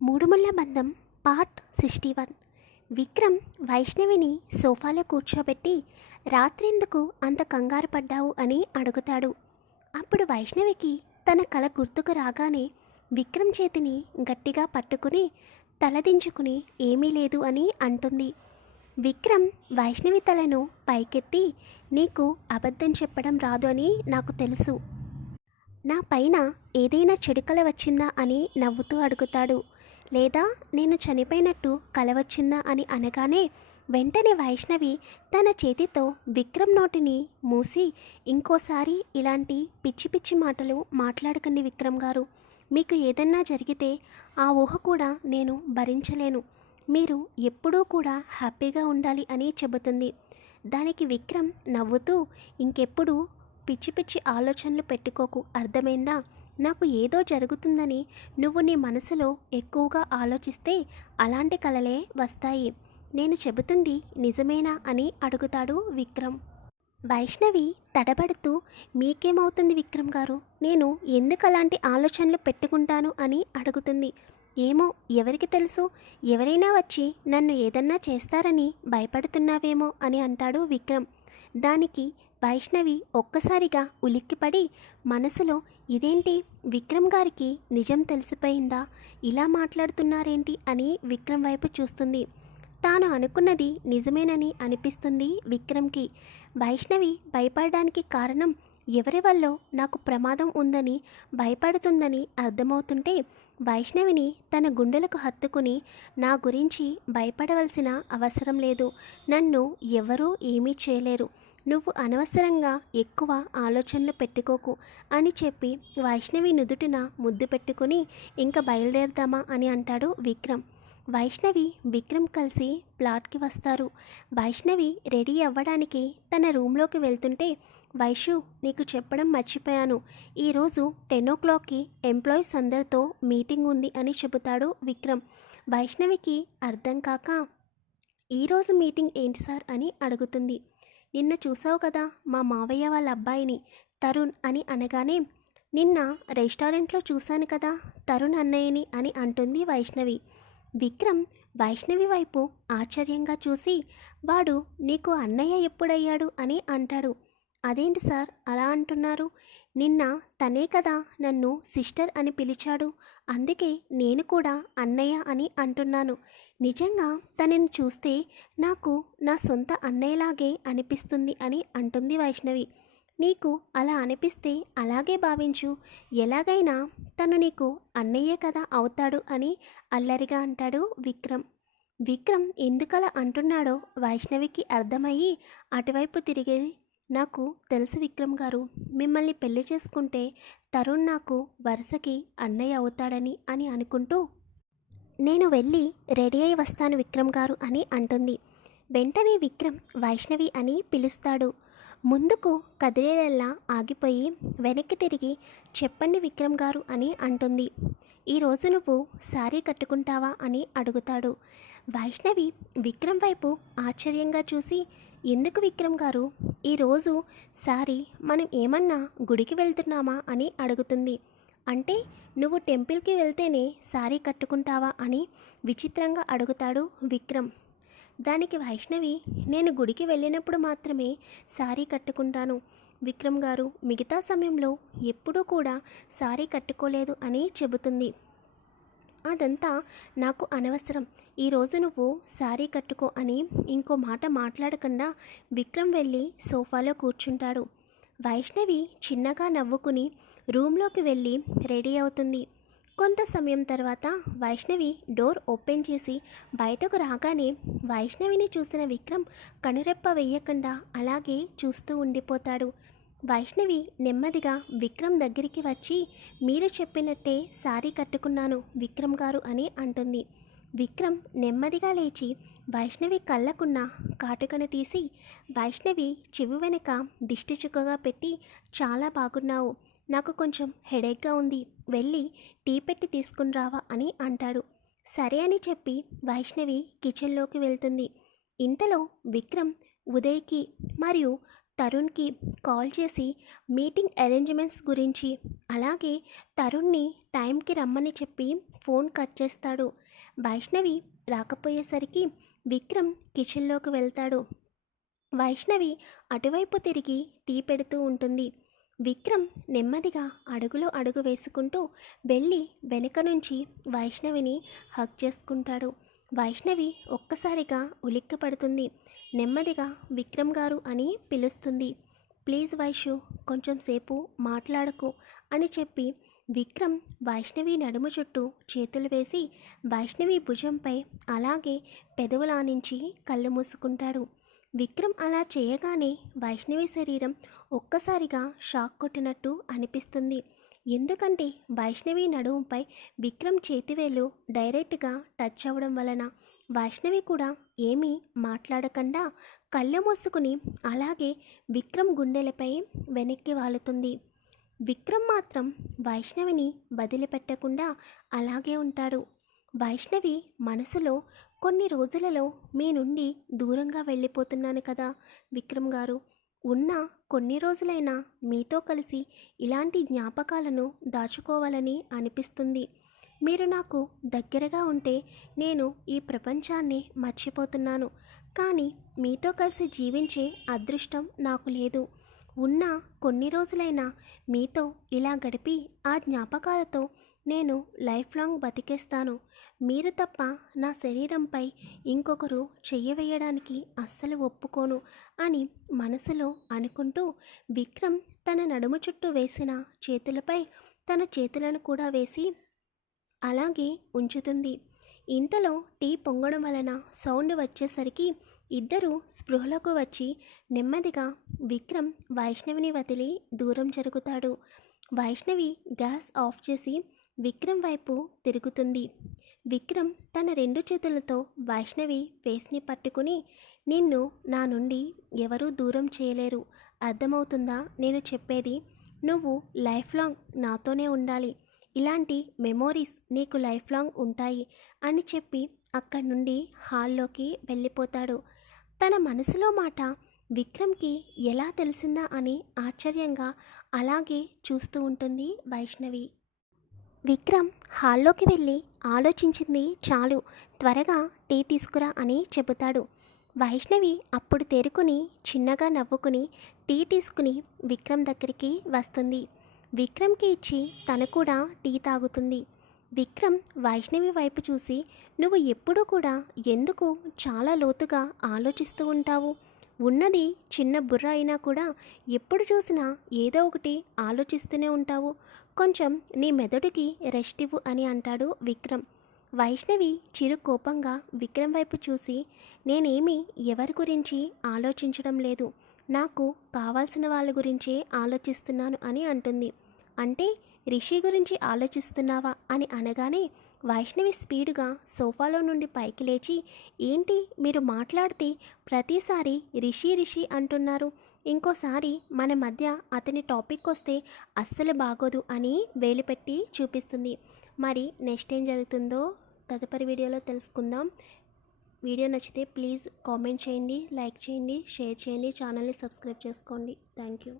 మూడుముళ్ళ బంధం పార్ట్ 61. విక్రమ్ వైష్ణవిని సోఫాలో కూర్చోబెట్టి రాత్రెందుకు అంత కంగారు పడ్డావు అని అడుగుతాడు. అప్పుడు వైష్ణవికి తన కల గుర్తుకు రాగానే విక్రమ్ చేతిని గట్టిగా పట్టుకుని తలదించుకుని ఏమీ లేదు అని అంటుంది. విక్రమ్ వైష్ణవి తలను పైకెత్తి, నీకు అబద్ధం చెప్పడం రాదు అని నాకు తెలుసు. నా పైన ఏదైనా చెడు కల వచ్చిందా అని నవ్వుతూ అడుగుతాడు. లేదా నేను చనిపోయినట్టు కల వచ్చిందా అని అనగానే వెంటనే వైష్ణవి తన చేతితో విక్రమ్ నోటిని మూసి, ఇంకోసారి ఇలాంటి పిచ్చి పిచ్చి మాటలు మాట్లాడకండి విక్రమ్ గారు. మీకు ఏదన్నా జరిగితే ఆ ఊహ కూడా నేను భరించలేను. మీరు ఎప్పుడూ కూడా హ్యాపీగా ఉండాలి అని చెబుతుంది. దానికి విక్రమ్ నవ్వుతూ, ఇంకెప్పుడు పిచ్చి పిచ్చి ఆలోచనలు పెట్టుకోకు, అర్థమైందా? నాకు ఏదో జరుగుతుందని నువ్వు నీ మనసులో ఎక్కువగా ఆలోచిస్తే అలాంటి కలలే వస్తాయి. నేను చెబుతుంది నిజమేనా అని అడుగుతాడు విక్రమ్. వైష్ణవి తడబడుతూ, మీకేమవుతుంది విక్రమ్ గారు? నేను ఎందుకు అలాంటి ఆలోచనలు పెట్టుకుంటాను అని అడుగుతుంది. ఏమో, ఎవరికి తెలుసు, ఎవరైనా వచ్చి నన్ను ఏదన్నా చేస్తారని భయపడుతున్నావేమో అని అంటాడు విక్రమ్. దానికి వైష్ణవి ఒక్కసారిగా ఉలిక్కిపడి మనసులో, ఇదేంటి విక్రమ్ గారికి నిజం తెలిసిపోయిందా, ఇలా మాట్లాడుతున్నారేంటి అని విక్రమ్ వైపు చూస్తుంది. తాను అనుకున్నది నిజమేనని అనిపిస్తుంది విక్రమ్కి. వైష్ణవి భయపడడానికి కారణం ఎవరి వల్ల నాకు ప్రమాదం ఉందని భయపడుతుందని అర్థమవుతుంటే వైష్ణవిని తన గుండెలకు హత్తుకుని, నా గురించి భయపడవలసిన అవసరం లేదు, నన్ను ఎవరూ ఏమీ చేయలేరు, నువ్వు అనవసరంగా ఎక్కువ ఆలోచనలు పెట్టుకోకు అని చెప్పి వైష్ణవి నుదుటిన ముద్దు పెట్టుకుని, ఇంకా బయలుదేరదామా అని అంటాడు విక్రమ్. వైష్ణవి విక్రమ్ కలిసి ప్లాట్కి వస్తారు. వైష్ణవి రెడీ అవ్వడానికి తన రూమ్లోకి వెళ్తుంటే, వైషు, నీకు చెప్పడం మర్చిపోయాను, ఈరోజు 10 o'clockకి ఎంప్లాయీస్ అందరితో మీటింగ్ ఉంది అని చెబుతాడు విక్రమ్. వైష్ణవికి అర్థం కాక, ఈరోజు మీటింగ్ ఏంటి సార్ అని అడుగుతుంది. నిన్న చూసావు కదా మా మావయ్య వాళ్ళ అబ్బాయిని, తరుణ్ అని అనగానే, నిన్న రెస్టారెంట్లో చూశాను కదా తరుణ్ అన్నయ్యని అని అంటుంది వైష్ణవి. విక్రమ్ వైష్ణవి వైపు ఆశ్చర్యంగా చూసి, వాడు నీకు అన్నయ్య ఎప్పుడయ్యాడు అని అంటాడు. అదేంటి సార్ అలా అంటున్నారు? నిన్న తనే కదా నన్ను సిస్టర్ అని పిలిచాడు, అందుకే నేను కూడా అన్నయ్య అని అంటున్నాను. నిజంగా తనని చూస్తే నాకు నా సొంత అన్నయ్యలాగే అనిపిస్తుంది అని అంటుంది వైష్ణవి. నీకు అలా అనిపిస్తే అలాగే భావించు, ఎలాగైనా తను నీకు అన్నయ్యే కదా అవుతాడు అని అల్లరిగా అంటాడు విక్రమ్. విక్రమ్ ఎందుకలా అంటున్నాడో వైష్ణవికి అర్థమయ్యి అటువైపు తిరిగి, నాకు తెలుసు విక్రమ్ గారు, మిమ్మల్ని పెళ్లి చేసుకుంటే తరుణ్ నాకు వరుసకి అన్నయ్య అవుతాడని అని అనుకుంటూ, నేను వెళ్ళి రెడీ అయి వస్తాను విక్రమ్ గారు అని అంటుంది. వెంటనే విక్రమ్ వైష్ణవి అని పిలుస్తాడు. ముందుకు కదిలేలా ఆగిపోయి వెనక్కి తిరిగి, చెప్పండి విక్రమ్ గారు అని అంటుంది. ఈరోజు నువ్వు శారీ కట్టుకుంటావా అని అడుగుతాడు. వైష్ణవి విక్రమ్ వైపు ఆశ్చర్యంగా చూసి, ఎందుకు విక్రమ్ గారు, ఈరోజు శారీ మనం ఏమన్నా గుడికి వెళ్తున్నామా అని అడుగుతుంది. అంటే నువ్వు టెంపుల్కి వెళ్తేనే శారీ కట్టుకుంటావా అని విచిత్రంగా అడుగుతాడు విక్రమ్. దానికి వైష్ణవి, నేను గుడికి వెళ్ళినప్పుడు మాత్రమే శారీ కట్టుకుంటాను విక్రమ్ గారు, మిగతా సమయంలో ఎప్పుడూ కూడా శారీ కట్టుకోలేదు అని చెబుతుంది. అదంతా నాకు అనవసరం, ఈరోజు నువ్వు శారీ కట్టుకో అని ఇంకో మాట మాట్లాడకుండా విక్రమ్ వెళ్ళి సోఫాలో కూర్చుంటాడు. వైష్ణవి చిన్నగా నవ్వుకుని రూమ్లోకి వెళ్ళి రెడీ అవుతుంది. కొంత సమయం తర్వాత వైష్ణవి డోర్ ఓపెన్ చేసి బయటకు రాగానే వైష్ణవిని చూసిన విక్రమ్ కనురెప్ప వెయ్యకుండా అలాగే చూస్తూ ఉండిపోతాడు. వైష్ణవి నెమ్మదిగా విక్రమ్ దగ్గరికి వచ్చి, మీరు చెప్పినట్టే శారీ కట్టుకున్నాను విక్రమ్ గారు అని అంటుంది. విక్రమ్ నెమ్మదిగా లేచి వైష్ణవి కళ్ళకున్న కాటుకను తీసి వైష్ణవి చెవి వెనుక దిష్టి చుక్కగా పెట్టి, చాలా బాగున్నావు, నాకు కొంచెం హెడేక్గా ఉంది, వెళ్ళి టీ పెట్టి తీసుకుని రావా అని అంటాడు. సరే అని చెప్పి వైష్ణవి కిచెన్లోకి వెళ్తుంది. ఇంతలో విక్రమ్ ఉదయ్కి మరియు తరుణ్కి కాల్ చేసి మీటింగ్ అరేంజ్మెంట్స్ గురించి, అలాగే తరుణ్ని టైంకి రమ్మని చెప్పి ఫోన్ కట్ చేస్తాడు. వైష్ణవి రాకపోయేసరికి విక్రమ్ కిచెన్లోకి వెళ్తాడు. వైష్ణవి అటువైపు తిరిగి టీ పెడుతూ ఉంటుంది. విక్రమ్ నెమ్మదిగా అడుగులో అడుగు వేసుకుంటూ వెళ్ళి వెనుక నుంచి వైష్ణవిని హగ్ చేసుకుంటాడు. వైష్ణవి ఒక్కసారిగా ఉలిక్కిపడుతుంది. నెమ్మదిగా విక్రమ్ గారు అని పిలుస్తుంది. ప్లీజ్ వైషు, కొంచెం సేపు మాట్లాడకు అని చెప్పి విక్రమ్ వైష్ణవి నడుము చుట్టూ చేతులు వేసి వైష్ణవి భుజంపై అలాగే పెదవులానించి కళ్ళు మూసుకుంటాడు. విక్రమ్ అలా చేయగానే వైష్ణవి శరీరం ఒక్కసారిగా షాక్ కొట్టినట్టు అనిపిస్తుంది. ఎందుకంటే వైష్ణవి నడుముపై విక్రమ్ చేతివేలు డైరెక్ట్గా టచ్ అవ్వడం వలన వైష్ణవి కూడా ఏమీ మాట్లాడకుండా కళ్ళు మూసుకుని అలాగే విక్రమ్ గుండెలపై వెనక్కి వాలుతుంది. విక్రమ్ మాత్రం వైష్ణవిని వదిలిపెట్టకుండా అలాగే ఉంటాడు. వైష్ణవి మనసులో కొన్ని రోజులలో మీ నుండి దూరంగా వెళ్ళిపోతున్నాను కదా విక్రమ్ గారు, ఉన్న కొన్ని రోజులైనా మీతో కలిసి ఇలాంటి జ్ఞాపకాలను దాచుకోవాలని అనిపిస్తుంది. మీరు నాకు దగ్గరగా ఉంటే నేను ఈ ప్రపంచాన్ని మర్చిపోతున్నాను. కానీ మీతో కలిసి జీవించే అదృష్టం నాకు లేదు. ఉన్న కొన్ని రోజులైనా మీతో ఇలా గడిపి ఆ జ్ఞాపకాలతో నేను లైఫ్ లాంగ్ బతికేస్తాను. మీరు తప్ప నా శరీరంపై ఇంకొకరు చెయ్యి వేయడానికి అస్సలు ఒప్పుకోను అని మనసులో అనుకుంటూ విక్రమ్ తన నడుము చుట్టూ వేసిన చేతులపై తన చేతులను కూడా వేసి అలాగే ఉంచుతుంది. ఇంతలో టీ పొంగడం వలన సౌండ్ వచ్చేసరికి ఇద్దరు స్పృహలోకి వచ్చి నెమ్మదిగా విక్రమ్ వైష్ణవిని వదిలి దూరం జరుగుతాడు. వైష్ణవి గ్యాస్ ఆఫ్ చేసి విక్రమ్ వైపు తిరుగుతుంది. విక్రమ్ తన రెండు చేతులతో వైష్ణవి ఫేస్ని పట్టుకుని, నిన్ను నా నుండి ఎవరూ దూరం చేయలేరు, అర్థమవుతుందా నేను చెప్పేది? నువ్వు లైఫ్ లాంగ్ నాతోనే ఉండాలి, ఇలాంటి మెమోరీస్ నీకు లైఫ్ లాంగ్ ఉంటాయి అని చెప్పి అక్కడి నుండి హాల్లోకి వెళ్ళిపోతాడు. తన మనసులో మాట విక్రమ్కి ఎలా తెలిసిందా అని ఆశ్చర్యంగా అలాగే చూస్తూ ఉంటుంది వైష్ణవి. విక్రమ్ హాల్లోకి వెళ్ళి ఆలోచించింది చాలు, త్వరగా టీ తీసుకురా అని చెబుతాడు. వైష్ణవి అప్పుడు తేరుకుని చిన్నగా నవ్వుకుని టీ తీసుకుని విక్రమ్ దగ్గరికి వస్తుంది. విక్రమ్కి ఇచ్చి తను కూడా టీ తాగుతుంది. విక్రమ్ వైష్ణవి వైపు చూసి, నువ్వు ఎప్పుడూ కూడా ఎందుకు చాలా లోతుగా ఆలోచిస్తూ ఉంటావు? ఉన్నది చిన్న బుర్ర అయినా కూడా ఎప్పుడు చూసినా ఏదో ఒకటి ఆలోచిస్తూనే ఉంటావు. కొంచెం నీ మెదడుకి రెస్ట్ ఇవ్వు అని అంటాడు విక్రమ్. వైష్ణవి చిరు కోపంగా విక్రమ్ వైపు చూసి, నేనేమీ ఎవరి గురించి ఆలోచించడం లేదు, నాకు కావాల్సిన వాళ్ళ గురించే ఆలోచిస్తున్నాను అని అంటుంది. అంటే రిషి గురించి ఆలోచిస్తున్నావా అని అనగానే వైష్ణవి స్పీడుగా సోఫాలో నుండి పైకి లేచి, ఏంటి మీరు మాట్లాడితే ప్రతిసారి రిషి రిషి అంటున్నారు, ఇంకోసారి మన మధ్య అతని టాపిక్ వస్తే అస్సలు బాగోదు అని వేలుపెట్టి చూపిస్తుంది. మరి నెక్స్ట్ ఏం జరుగుతుందో తదుపరి వీడియోలో తెలుసుకుందాం. వీడియో నచ్చితే ప్లీజ్ కామెంట్ చేయండి, లైక్ చేయండి, షేర్ చేయండి, ఛానల్ని సబ్స్క్రైబ్ చేసుకోండి. Thank you.